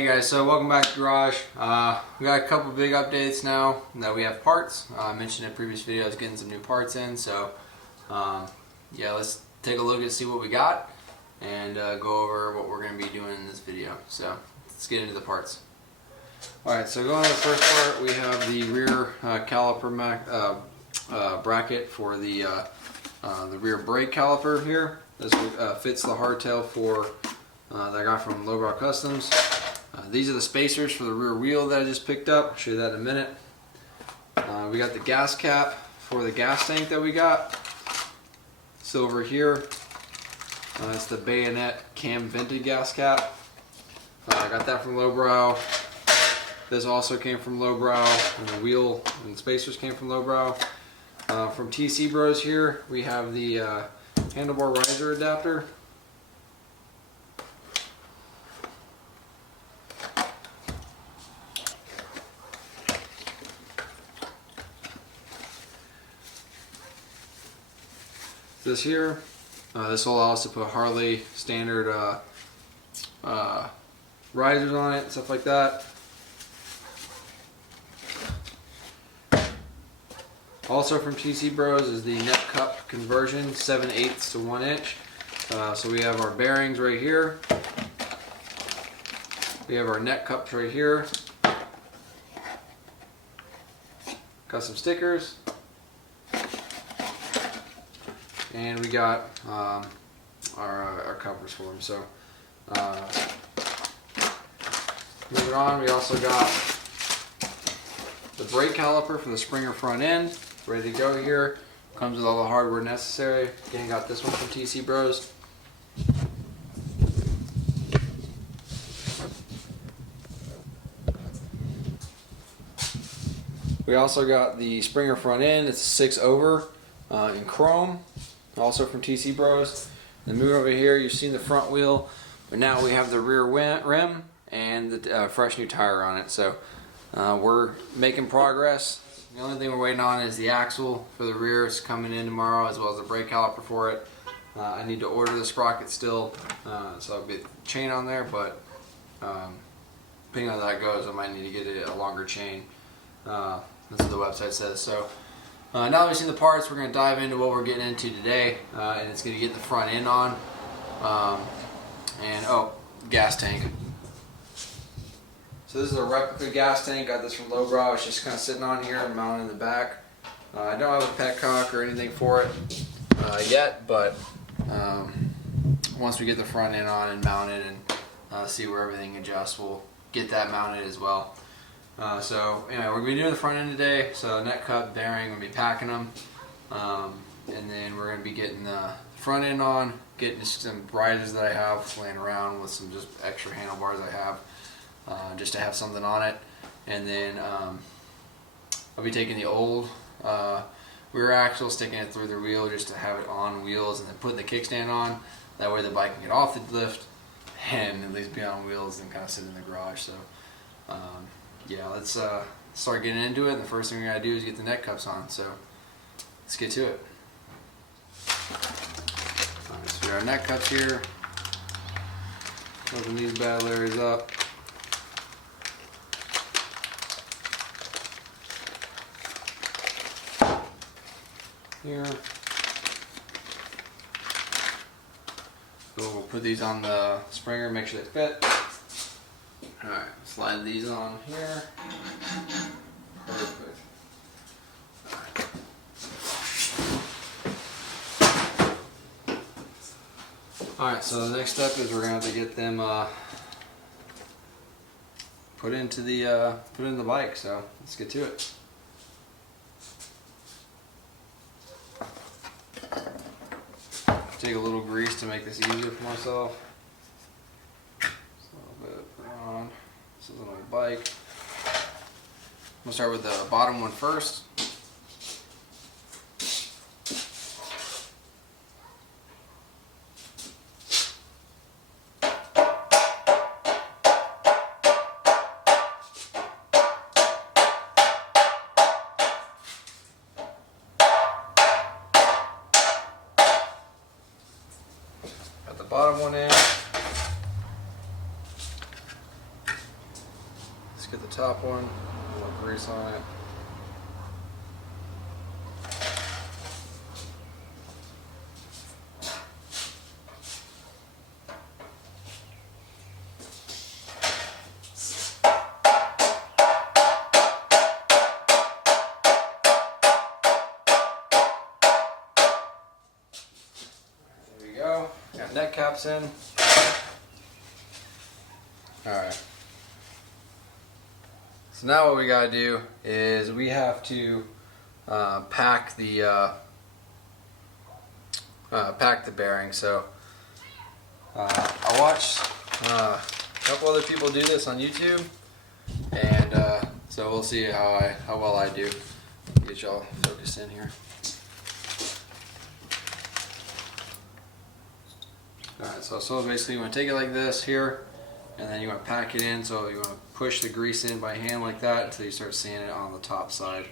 Hey guys, so welcome back to the garage. We got a couple big updates now that we have parts. I mentioned in previous videos getting some new parts in, so yeah, let's take a look and see what we got and go over what we're going to be doing in this video. So let's get into the parts. Alright, so going to the first part, we have the rear caliper bracket for the rear brake caliper here. This fits the hardtail for that I got from Lowbrow Customs. These are the spacers for the rear wheel that I just picked up. I'll show you that in a minute. We got the gas cap for the gas tank that we got. So over here, it's the bayonet cam vented gas cap. I got that from Lowbrow. This also came from Lowbrow, and the wheel and the spacers came from Lowbrow. From TC Bros here, we have the handlebar riser adapter. This here, this will allow us to put Harley standard risers on it, stuff like that. Also from TC Bros is the neck cup conversion, 7/8 to 1 inch. So we have our bearings right here. We have our neck cups right here. Got some stickers. And we got our covers for them. So moving on, we also got the brake caliper for the Springer front end, ready to go here. Comes with all the hardware necessary. Again, got this one from TC Bros. We also got the Springer front end. It's a 6 over in chrome. Also from TC Bros. Then move over here, you've seen the front wheel, but now we have the rear rim and the fresh new tire on it. So we're making progress. The only thing we're waiting on is the axle for the rear. It's coming in tomorrow, as well as the brake caliper for it. I need to order the sprocket still, so I'll get the chain on there, but depending on how that goes, I might need to get it a longer chain. That's what the website says. So now that we've seen the parts, we're going to dive into what we're getting into today, and it's going to get the front end on, gas tank. So this is a replica gas tank. Got this from Lowbrow. It's just kind of sitting on here and mounted in the back. I don't have a petcock or anything for it yet, but once we get the front end on and mounted and see where everything adjusts, we'll get that mounted as well. So anyway, we're going to be doing the front end today. So neck cup, bearing, we're going to be packing them. And then we're going to be getting the front end on, getting some risers that I have laying around with some just extra handlebars I have, just to have something on it. And then I'll be taking the old rear axle, sticking it through the wheel just to have it on wheels, and then putting the kickstand on. That way the bike can get off the lift and at least be on wheels and kind of sit in the garage. So yeah, let's start getting into it. And the first thing we gotta do is get the neck cups on. So let's get to it. Alright, so we got our neck cups here. Open these bad Larrys up. Here. So we'll put these on the Springer, make sure they fit. Alright, slide these on here. Perfect. Alright, so the next step is we're gonna have to get them put into the bike. So let's get to it. Take a little grease to make this easier for myself. Just a little bit, put it on. This is an old bike. I'm gonna start with the bottom one first. Got the bottom one in. get the top one, a little grease on it. There we go. Got neck caps in. Alright. So now what we gotta do is we have to pack the bearing. So I watched a couple other people do this on YouTube, and so we'll see how well I do. Get y'all focused in here. Alright, so basically you want to take it like this here, and then you want to pack it in. So you want to push the grease in by hand like that until you start seeing it on the top side.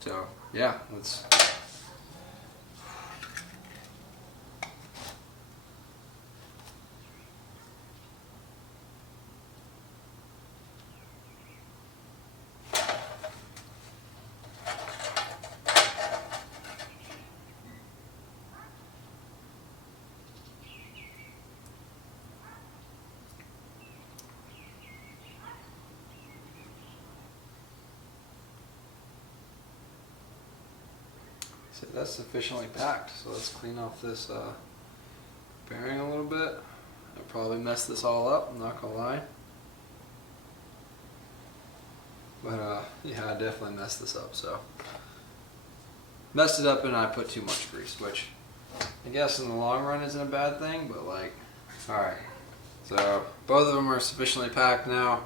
So yeah, let's. So that's sufficiently packed. So let's clean off this bearing a little bit. I probably messed this all up, I'm not gonna lie. But yeah, I definitely messed this up. So messed it up and I put too much grease, which I guess in the long run isn't a bad thing, but like, alright. So both of them are sufficiently packed now.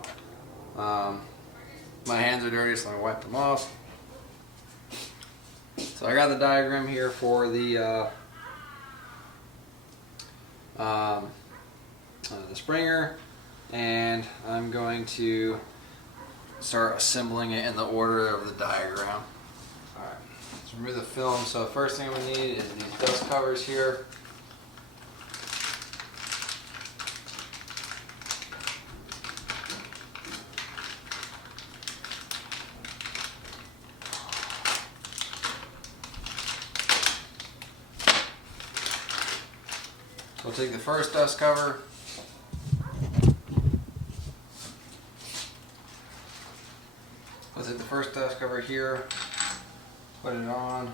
My hands are dirty, so I'm gonna wipe them off. So I got the diagram here for the Springer, and I'm going to start assembling it in the order of the diagram. Alright, let's remove the film. So the first thing I'm going to need is these dust covers here. We'll take the first dust cover. We'll take the first dust cover here, put it on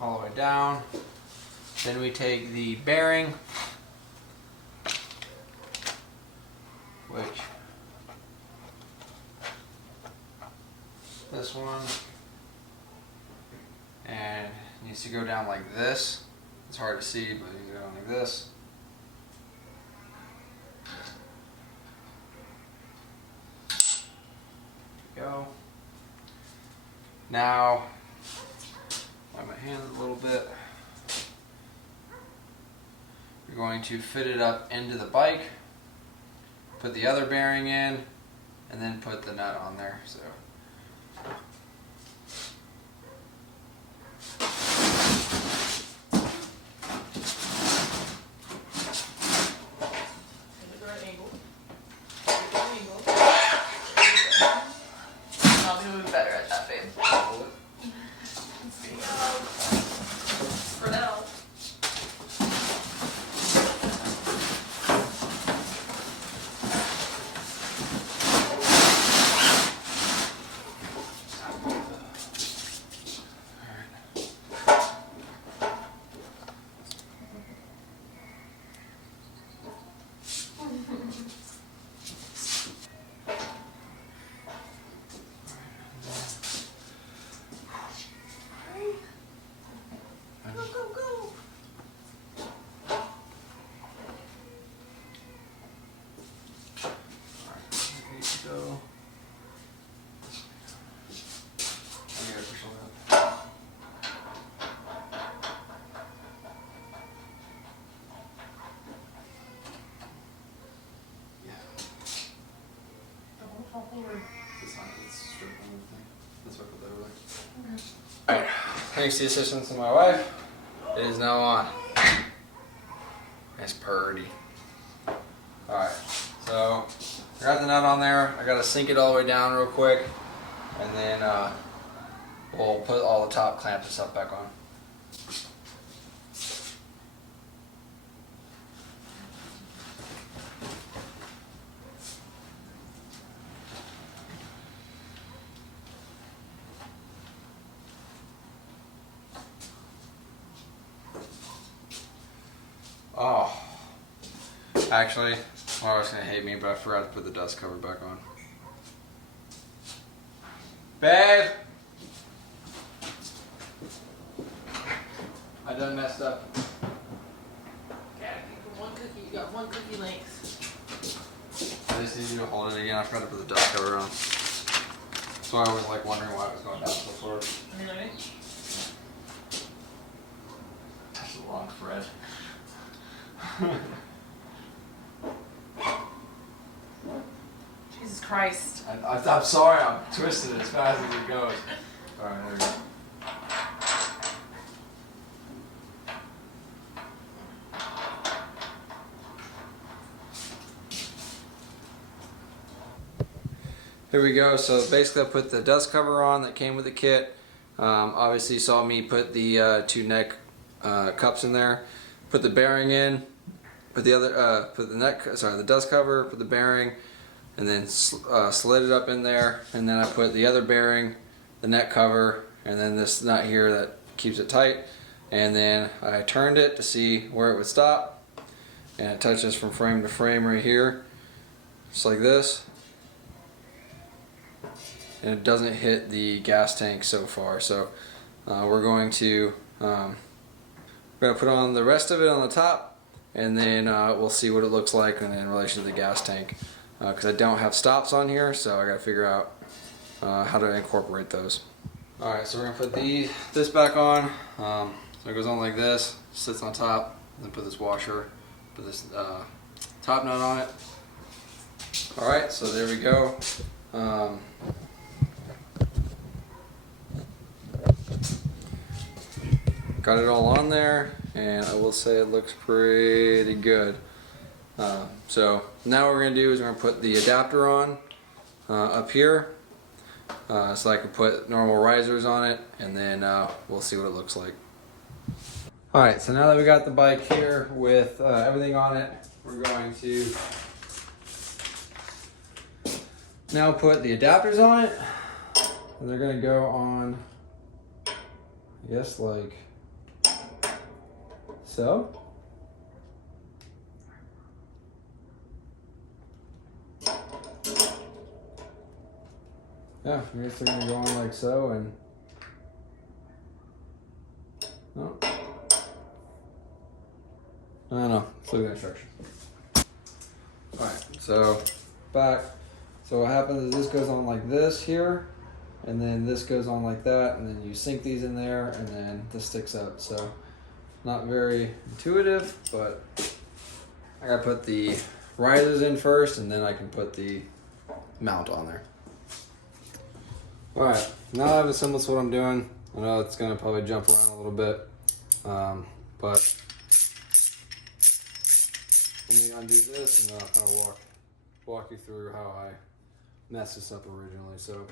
all the way down. Then we take the bearing, which this one, and it needs to go down like this. It's hard to see, but you can go down like this. There we go. Now, wipe my hands a little bit. We're going to fit it up into the bike, put the other bearing in, and then put the nut on there. So. Alright, thanks to the assistance of my wife, it is now on. It's purdy. Alright, So I got the nut on there. I gotta sink it all the way down real quick, and then we'll put all the top clamps and stuff back on. Oh, actually, I was gonna hate me, but I forgot to put the dust cover back on. Babe! I done messed up. Gotta keep one cookie. You got one cookie length. I just need you to hold it again. I forgot to put the dust cover on. So I was like wondering why it was going down so far. Really? That's a long thread. Jesus Christ. I'm sorry, I'm twisting it as fast as it goes. Alright, there we go. Here we go. So basically I put the dust cover on that came with the kit. Obviously you saw me put the two neck cups in there. Put the bearing in. Put the other, put the dust cover, put the bearing, and then slid it up in there. And then I put the other bearing, the neck cover, and then this nut here that keeps it tight. And then I turned it to see where it would stop. And it touches from frame to frame right here, just like this. And it doesn't hit the gas tank so far. So we're going to put on the rest of it on the top. And then we'll see what it looks like in relation to the gas tank, because I don't have stops on here, so I got to figure out how to incorporate those. Alright, so we're going to put this back on. So it goes on like this, sits on top, then put this washer, put this top nut on it. Alright, so there we go. Got it all on there, and I will say it looks pretty good. So now what we're going to do is we're going to put the adapter on up here, so I can put normal risers on it, and then we'll see what it looks like. Alright, so now that we got the bike here with everything on it, we're going to now put the adapters on it, and they're going to go on, I guess, like so. Yeah, I guess they're going to go on like so, and oh. I don't know. Let's look at the instructions. Alright, so back. So what happens is this goes on like this here, and then this goes on like that, and then you sink these in there, and then this sticks up. So not very intuitive, but I gotta put the risers in first, and then I can put the mount on there. Alright, now I have a semblance of what I'm doing. I know it's gonna probably jump around a little bit, but let me undo this, and then I'll kind of walk you through how I messed this up originally. So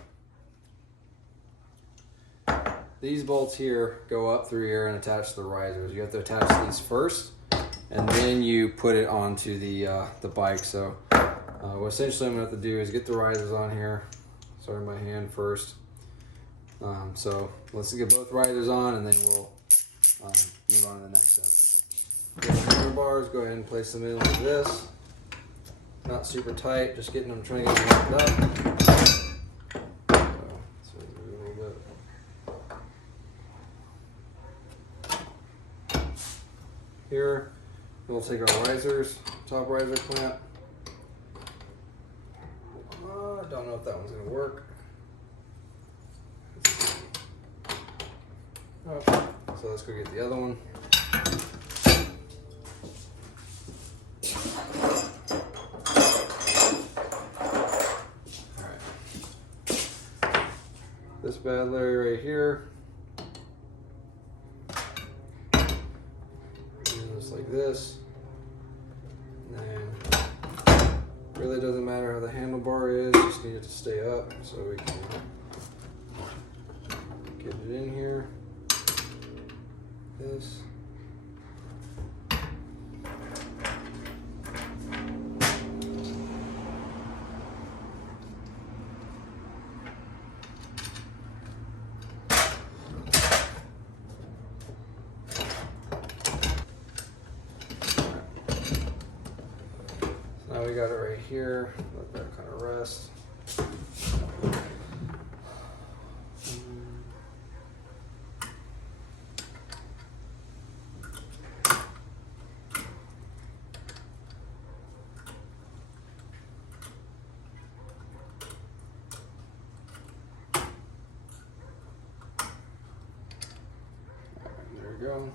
these bolts here go up through here and attach to the risers. You have to attach these first, and then you put it onto the bike. So what essentially I'm going to have to do is get the risers on here, starting by hand first. So let's get both risers on, and then we'll move on to the next step. Get the handlebars, go ahead and place them in like this. Not super tight, just getting them, trying to get them locked up. So move a little bit. Here, we'll take our risers, top riser clamp. I don't know if that one's going to work. Oh, so let's go get the other one. This bad Larry right here, and just like this, and then Really doesn't matter how the handlebar is, just need it to stay up so we can get it in here. This. Now we got it right here, let that kind of rest. There we go.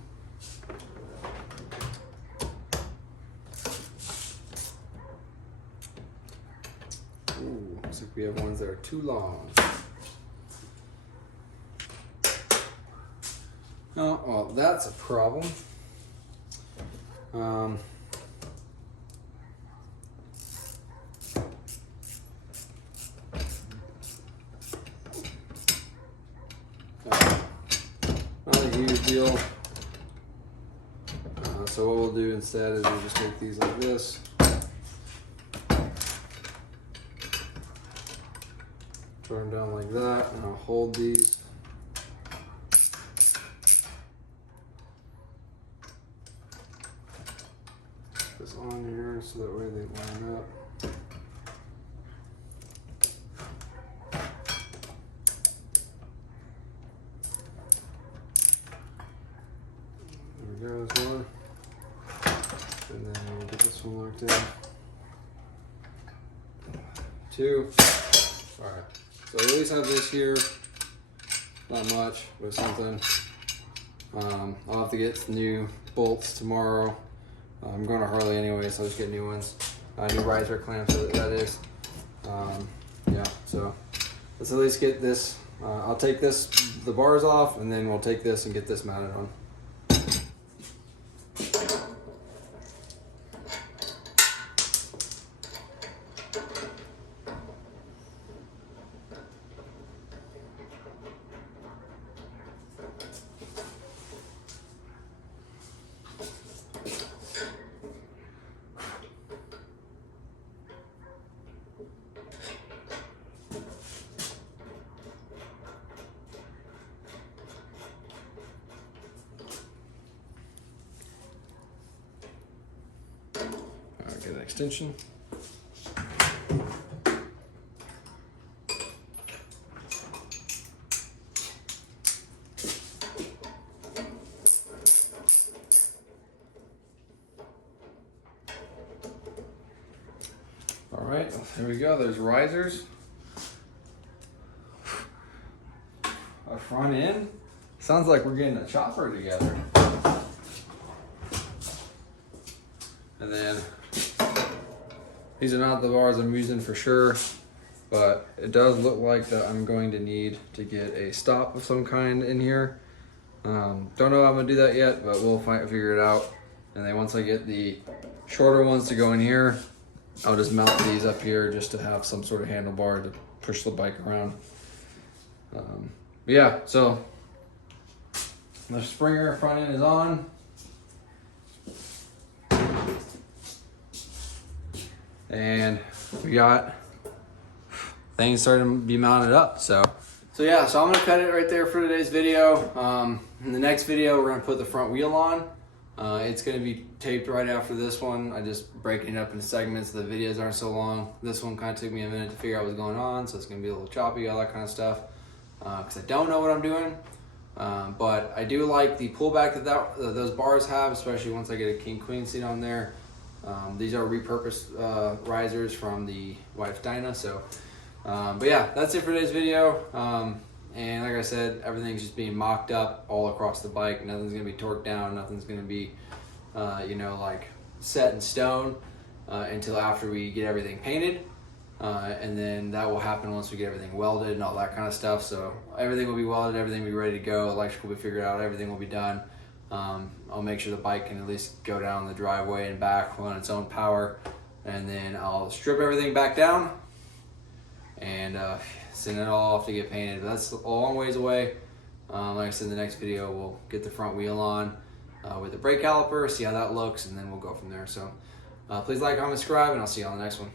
Ooh, looks like we have ones that are too long. Oh, well, that's a problem. Not a huge deal. So what we'll do instead is we'll just make these like this. Turn them down like that, and I'll hold these. Put this on here so that way they line up. There we go, there's one. And then we'll get this one locked in. Two. Alright, so I at least have this here. Not much, but something. I'll have to get new bolts tomorrow. I'm going to Harley anyway, so I'll just get new ones. New riser clamps, that is. Yeah, so let's at least get this. I'll take the bars off, and then we'll take this and get this mounted on. Get an extension. All right, there we go. There's risers. A front end. Sounds like we're getting a chopper together. And then these are not the bars I'm using for sure, but it does look like that I'm going to need to get a stop of some kind in here. Don't know how I'm gonna do that yet, but we'll figure it out. And then once I get the shorter ones to go in here, I'll just mount these up here just to have some sort of handlebar to push the bike around. But yeah, so the Springer front end is on. And we got things starting to be mounted up. So yeah, so I'm gonna cut it right there for today's video. In the next video, we're gonna put the front wheel on. It's gonna be taped right after this one. I just breaking it up into segments so the videos aren't so long. This one kind of took me a minute to figure out what's going on, so it's gonna be a little choppy, all that kind of stuff, because I don't know what I'm doing. But I do like the pullback that those bars have, especially once I get a king queen seat on there. These are repurposed risers from the wife's Dyna. So, but yeah, that's it for today's video. And like I said, everything's just being mocked up all across the bike. Nothing's gonna be torqued down. Nothing's gonna be, you know, like set in stone until after we get everything painted. And then that will happen once we get everything welded and all that kind of stuff. So everything will be welded, everything will be ready to go. Electrical will be figured out, everything will be done. I'll make sure the bike can at least go down the driveway and back on its own power. and then I'll strip everything back down and send it all off to get painted. But that's a long ways away. Like I said, in the next video we'll get the front wheel on with the brake caliper, see how that looks, and then we'll go from there. So please like, comment, subscribe, and I'll see you on the next one.